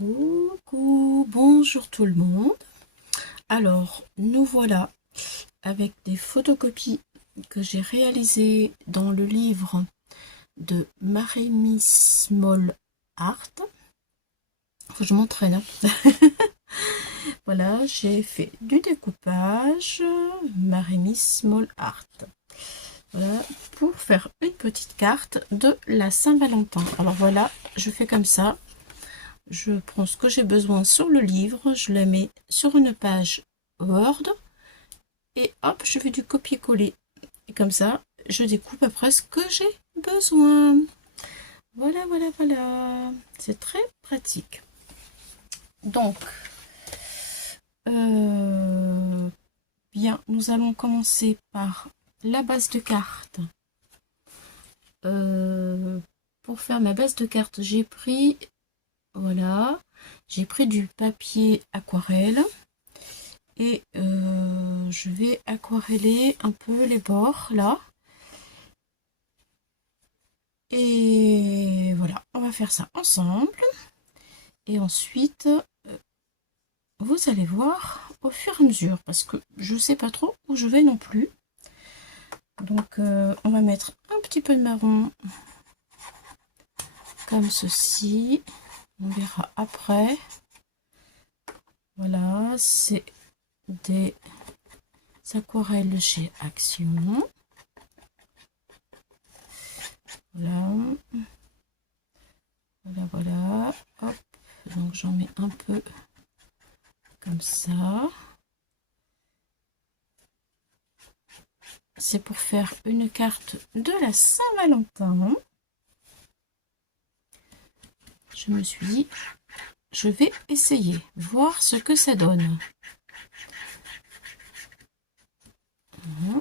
Coucou, bonjour tout le monde. Alors, nous voilà avec des photocopies que j'ai réalisées dans le livre de Marémy Small Art. Faut que je m'entraîne. Voilà, j'ai fait du découpage Marémy Small Art. Voilà, pour faire une petite carte de la Saint-Valentin. Alors voilà, je fais comme ça. Je prends ce que j'ai besoin sur le livre, je la mets sur une page Word et hop, je fais du copier-coller. Et comme ça, je découpe après ce que j'ai besoin. Voilà, voilà, voilà. C'est très pratique. Donc, bien, nous allons commencer par la base de carte. Pour faire ma base de carte, j'ai pris, voilà, j'ai pris du papier aquarelle. Et je vais aquareller un peu les bords là. Et voilà, on va faire ça ensemble. Et ensuite, vous allez voir au fur et à mesure, parce que je sais pas trop où je vais non plus. Donc on va mettre un petit peu de marron comme ceci. On verra après. Voilà, c'est des aquarelles chez Action. Voilà. Voilà, voilà. Hop. Donc j'en mets un peu comme ça. C'est pour faire une carte de la Saint-Valentin. Je me suis dit, je vais essayer, voir ce que ça donne. Voilà.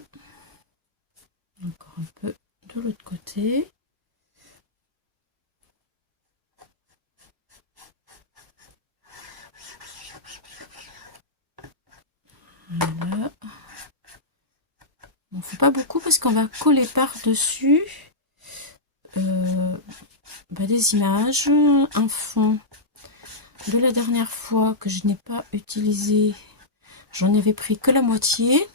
Encore un peu de l'autre côté. Voilà. Il ne faut pas beaucoup parce qu'on va coller par-dessus des images, un fond de la dernière fois que je n'ai pas utilisé. J'en avais pris que la moitié.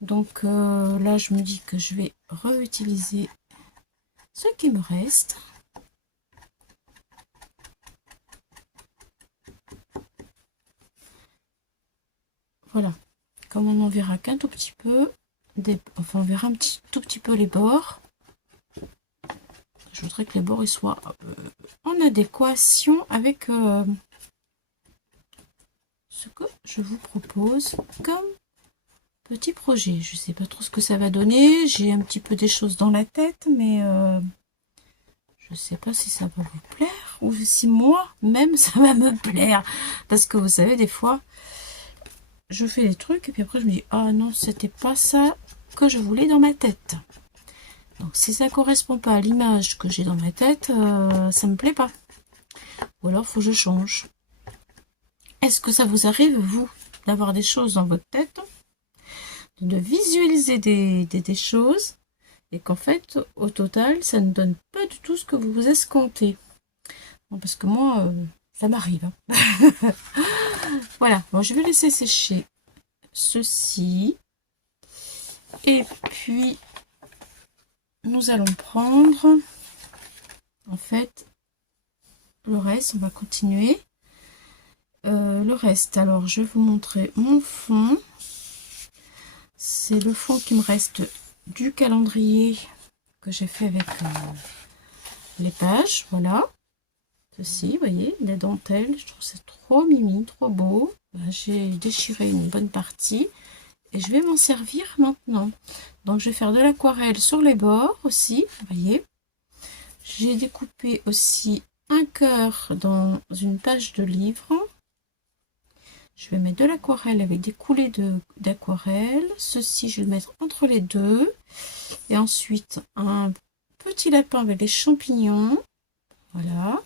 Donc là, je me dis que je vais réutiliser ce qui me reste. Voilà, comme on n'en verra qu'un tout petit peu, enfin on verra tout petit peu les bords. Je voudrais que les bords ils soient en adéquation avec ce que je vous propose comme petit projet. Je sais pas trop ce que ça va donner, j'ai un petit peu des choses dans la tête, mais je sais pas si ça va vous plaire ou si moi-même ça va me plaire. Parce que vous savez, des fois, je fais des trucs et puis après je me dis ah non, c'était pas ça que je voulais dans ma tête. Donc si ça correspond pas à l'image que j'ai dans ma tête, ça me plaît pas. Ou alors faut que je change. Est-ce que ça vous arrive, vous, d'avoir des choses dans votre tête, de visualiser des choses et qu'en fait, au total, ça ne donne pas du tout ce que vous vous escomptez? Bon, parce que moi, ça m'arrive. Hein. Voilà, bon, je vais laisser sécher ceci. Et puis, nous allons prendre, en fait, le reste, on va continuer. Le reste, alors, je vais vous montrer mon fond. C'est le fond qui me reste du calendrier que j'ai fait avec les pages, voilà. Ceci, vous voyez, la dentelle, je trouve c'est trop mimi, trop beau. J'ai déchiré une bonne partie et je vais m'en servir maintenant. Donc je vais faire de l'aquarelle sur les bords aussi, vous voyez. J'ai découpé aussi un cœur dans une page de livre. Je vais mettre de l'aquarelle avec des coulées d'aquarelle. Ceci, je vais le mettre entre les deux. Et ensuite, un petit lapin avec des champignons. Voilà.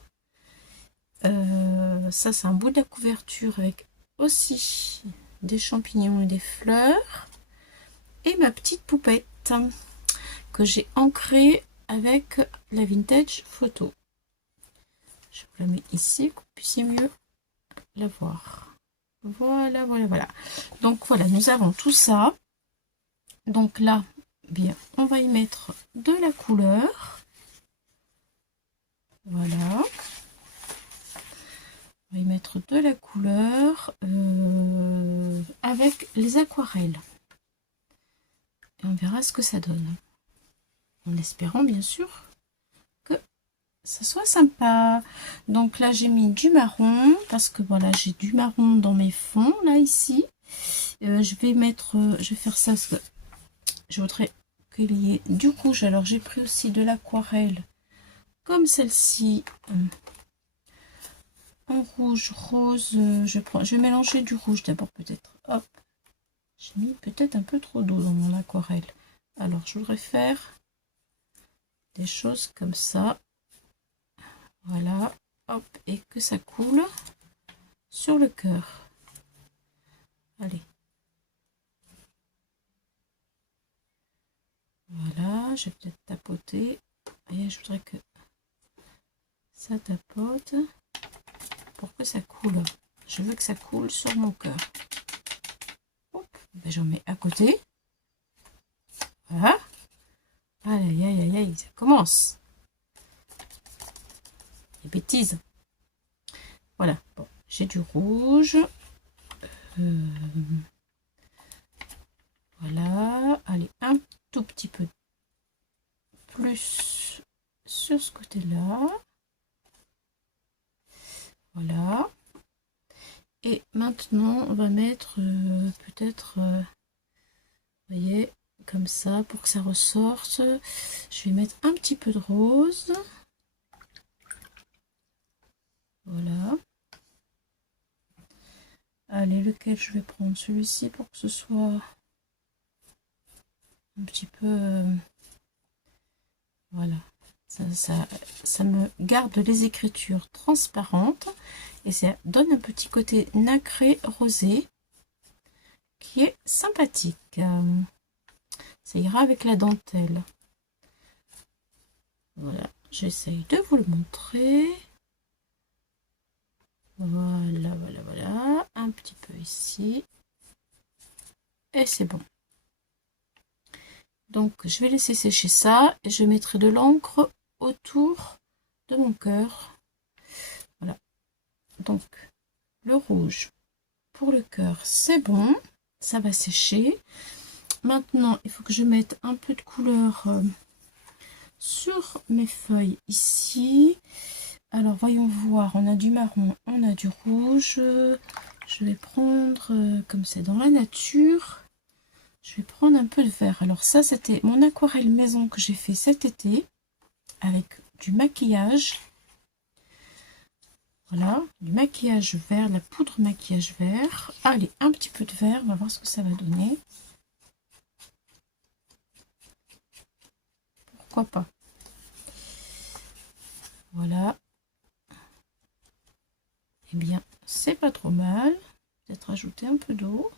Ça, c'est un bout de la couverture avec aussi des champignons et des fleurs. Et ma petite poupette que j'ai ancrée avec la vintage photo. Je vous la mets ici, que vous puissiez mieux la voir. Voilà, voilà, voilà. Donc voilà, nous avons tout ça. Donc là, bien, on va y mettre de la couleur. Voilà. On va y mettre de la couleur avec les aquarelles. Et on verra ce que ça donne. En espérant bien sûr que ça soit sympa. Donc là j'ai mis du marron parce que voilà, j'ai du marron dans mes fonds là ici. Je vais faire ça parce que je voudrais qu'il y ait du rouge. Alors j'ai pris aussi de l'aquarelle comme celle-ci en rouge rose. Je vais mélanger du rouge d'abord peut-être. Hop, j'ai mis peut-être un peu trop d'eau dans mon aquarelle. Alors je voudrais faire des choses comme ça. Voilà, hop, et que ça coule sur le cœur. Allez. Voilà, je vais peut-être tapoter. Et je voudrais que ça tapote pour que ça coule. Je veux que ça coule sur mon cœur. Ben, j'en mets à côté. Voilà. Aïe, aïe, aïe, aïe, ça commence. Les bêtises. Voilà, bon, j'ai du rouge. Voilà, allez, un tout petit peu plus sur ce côté-là. Voilà. Et maintenant, on va mettre peut-être, vous voyez, comme ça, pour que ça ressorte. Je vais mettre un petit peu de rose. Voilà. Allez, lequel je vais prendre? Celui-ci pour que ce soit un petit peu... voilà. Ça me garde les écritures transparentes et ça donne un petit côté nacré rosé qui est sympathique. Ça ira avec la dentelle. Voilà, j'essaye de vous le montrer. Voilà, voilà, voilà. Un petit peu ici. Et c'est bon. Donc, je vais laisser sécher ça et je mettrai de l'encre autour de mon cœur. Voilà. Donc, le rouge pour le cœur, c'est bon. Ça va sécher. Maintenant, il faut que je mette un peu de couleur sur mes feuilles ici. Alors, voyons voir. On a du marron, on a du rouge. Je vais prendre, comme c'est dans la nature, je vais prendre un peu de vert. Alors ça, c'était mon aquarelle maison que j'ai fait cet été avec du maquillage. Voilà, du maquillage vert, la poudre maquillage vert. Allez, un petit peu de vert, on va voir ce que ça va donner. Pourquoi pas. Voilà. Eh bien, c'est pas trop mal. Peut-être rajouter un peu d'eau.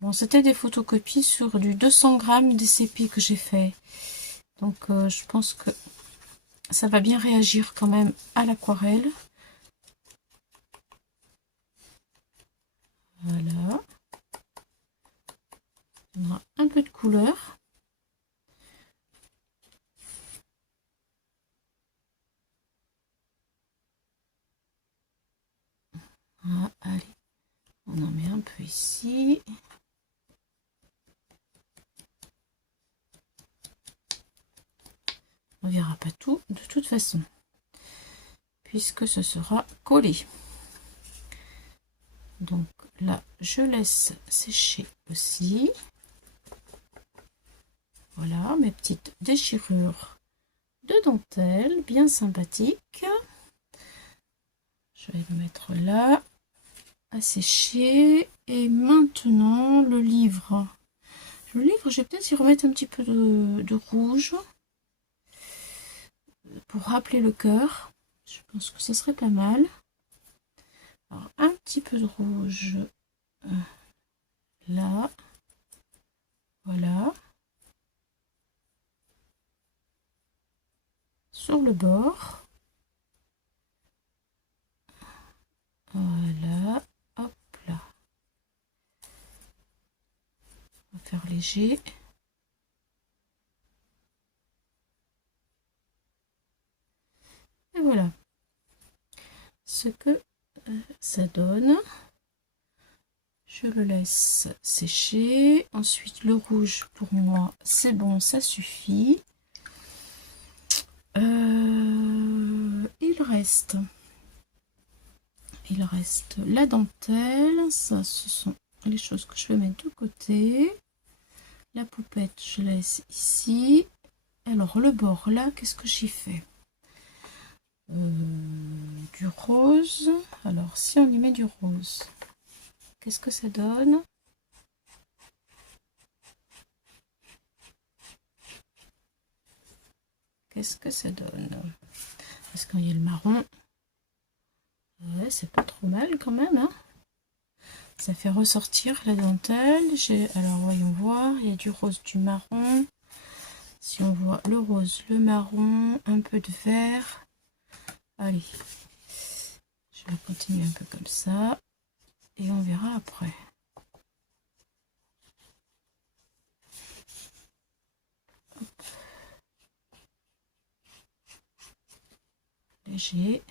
Bon, c'était des photocopies sur du 200 g DCP que j'ai fait. Donc, je pense que ça va bien réagir quand même à l'aquarelle. Voilà. On aura un peu de couleur. Ah, allez, on en met un peu ici. On verra pas tout de toute façon, puisque ce sera collé. Donc là, je laisse sécher aussi. Voilà, mes petites déchirures de dentelle, bien sympathiques. Je vais le mettre là, à sécher. Et maintenant, le livre. Le livre, je vais peut-être y remettre un petit peu de rouge pour rappeler le cœur. Je pense que ce serait pas mal. Alors, un petit peu de rouge là. Voilà. sur le bord. Voilà, hop là. On va faire léger. Et voilà ce que ça donne. Je le laisse sécher. Ensuite, le rouge, pour moi, c'est bon, ça suffit. Il reste la dentelle. Ça, ce sont les choses que je vais mettre de côté. La poupette, je laisse ici. Alors, le bord, là, qu'est-ce que j'y fais? Du rose. Alors, si on y met du rose, qu'est-ce que ça donne? Qu'est-ce que ça donne? Parce qu'il y a le marron. Ouais, c'est pas trop mal quand même, hein. Ça fait ressortir la dentelle. Alors, voyons voir. Il y a du rose, du marron. Si on voit le rose, le marron, un peu de vert. Allez. Je vais continuer un peu comme ça. Et on verra après. Hop. Léger.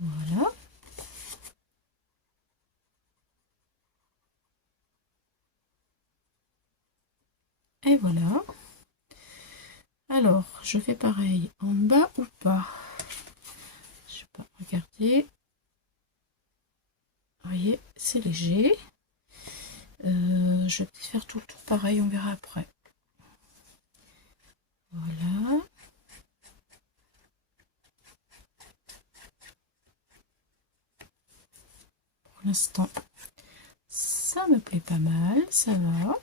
Voilà. Et voilà. Alors, je fais pareil en bas ou pas? Je sais pas, regardez. Vous voyez, c'est léger. Je vais peut-être faire tout le tour pareil, on verra après. Voilà. Pour l'instant, ça me plaît pas mal, ça va.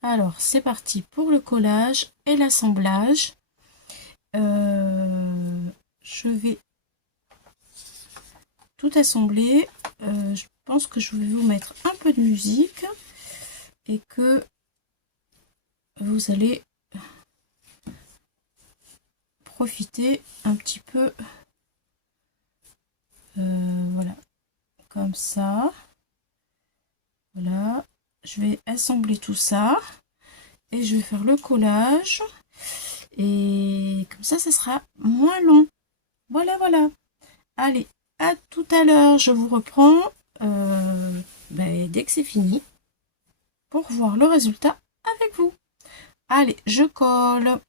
Alors, c'est parti pour le collage et l'assemblage. Je vais tout assembler. Je pense que je vais vous mettre un peu de musique et que vous allez profiter un petit peu. Voilà, comme ça. Voilà, je vais assembler tout ça et je vais faire le collage. Et comme ça sera moins long. Voilà, voilà. Allez, à tout à l'heure. Je vous reprends dès que c'est fini pour voir le résultat avec vous. Allez, je colle.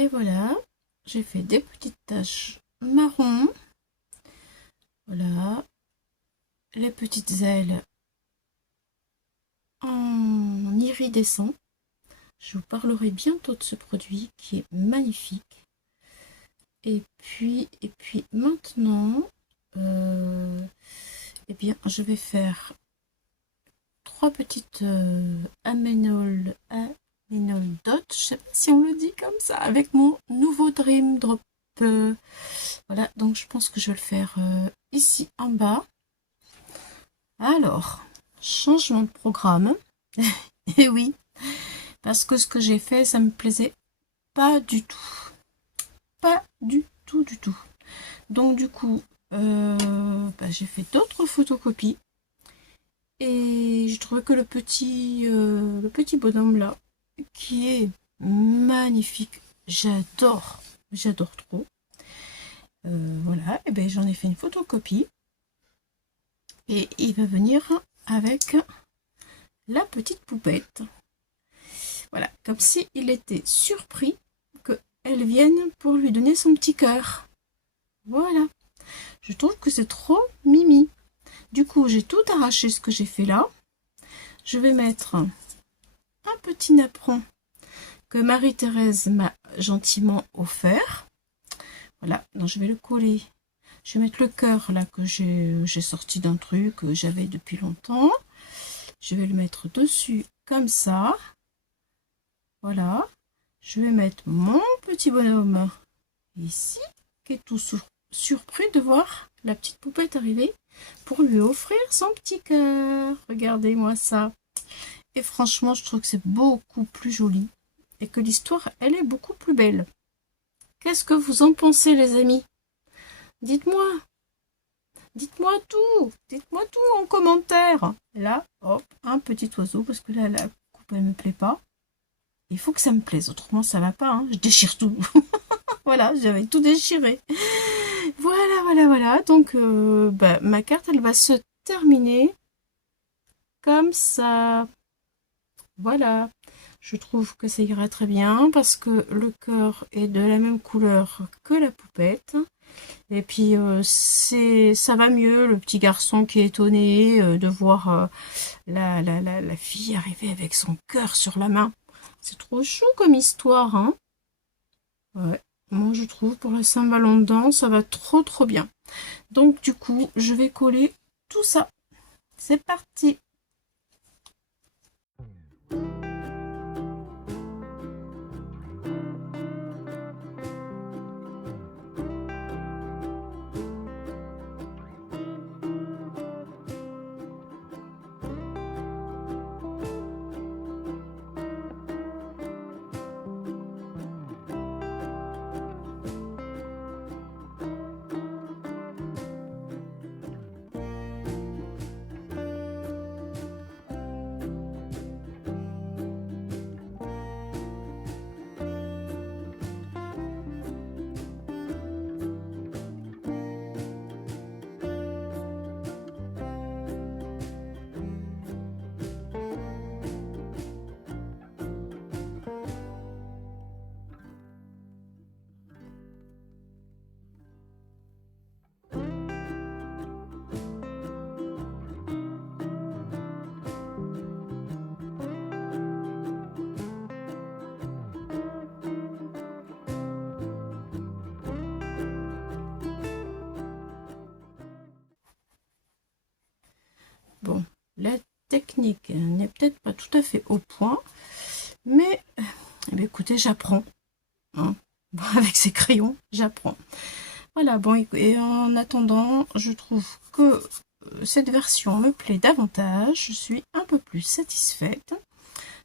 Et voilà, j'ai fait des petites taches marron. Voilà, les petites ailes en iridescent. Je vous parlerai bientôt de ce produit qui est magnifique. Et puis maintenant, eh bien, je vais faire 3 petites aménol dot, je sais pas si on le dit comme ça, avec mon nouveau Dream Drop. Voilà, donc je pense que je vais le faire ici en bas. Alors, changement de programme. Et oui, parce que ce que j'ai fait, ça me plaisait pas du tout. Pas du tout, du tout. Donc du coup, j'ai fait d'autres photocopies. Et je trouve que le petit bonhomme là, qui est magnifique, j'adore trop. Voilà, et bien j'en ai fait une photocopie. Et il va venir avec la petite poupette. Voilà, comme si il était surpris qu'elle vienne pour lui donner son petit cœur. Voilà, je trouve que c'est trop mimi. Du coup, j'ai tout arraché ce que j'ai fait là. Je vais mettre un petit napperon que Marie-Thérèse m'a gentiment offert. Voilà, donc je vais le coller. Je vais mettre le cœur là que j'ai sorti d'un truc que j'avais depuis longtemps. Je vais le mettre dessus comme ça. Voilà. Je vais mettre mon petit bonhomme ici, qui est tout surpris de voir la petite poupette arriver pour lui offrir son petit cœur. Regardez-moi ça. Et franchement, je trouve que c'est beaucoup plus joli et que l'histoire, elle est beaucoup plus belle. Qu'est-ce que vous en pensez, les amis? Dites-moi. Dites-moi tout. Dites-moi tout en commentaire. Là, hop, un petit oiseau, parce que là, la coupe, elle me plaît pas. Il faut que ça me plaise, autrement ça va pas, hein. Je déchire tout. Voilà, j'avais tout déchiré. Voilà. Donc, ma carte, elle va se terminer comme ça. Voilà. Je trouve que ça ira très bien parce que le cœur est de la même couleur que la poupette. Et puis, ça va mieux, le petit garçon qui est étonné de voir la fille arriver avec son cœur sur la main. C'est trop chou comme histoire, hein. Ouais, moi je trouve pour la Saint-Valentin, ça va trop bien. Donc du coup, je vais coller tout ça. C'est parti! Bon, la technique n'est peut-être pas tout à fait au point, mais écoutez, j'apprends. Hein. Avec ces crayons, j'apprends. Voilà, bon, et en attendant, je trouve que cette version me plaît davantage. Je suis un peu plus satisfaite.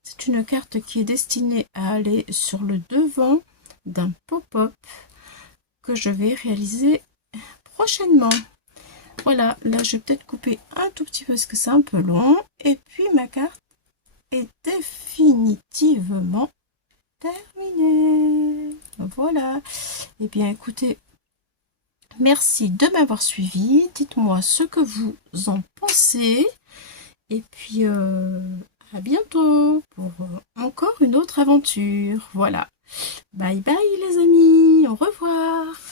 C'est une carte qui est destinée à aller sur le devant d'un pop-up que je vais réaliser prochainement. Voilà, là je vais peut-être couper un tout petit peu parce que c'est un peu long. Et puis ma carte est définitivement terminée. Voilà. Eh bien écoutez, merci de m'avoir suivi. Dites-moi ce que vous en pensez. Et puis à bientôt pour encore une autre aventure. Voilà. Bye bye les amis, au revoir.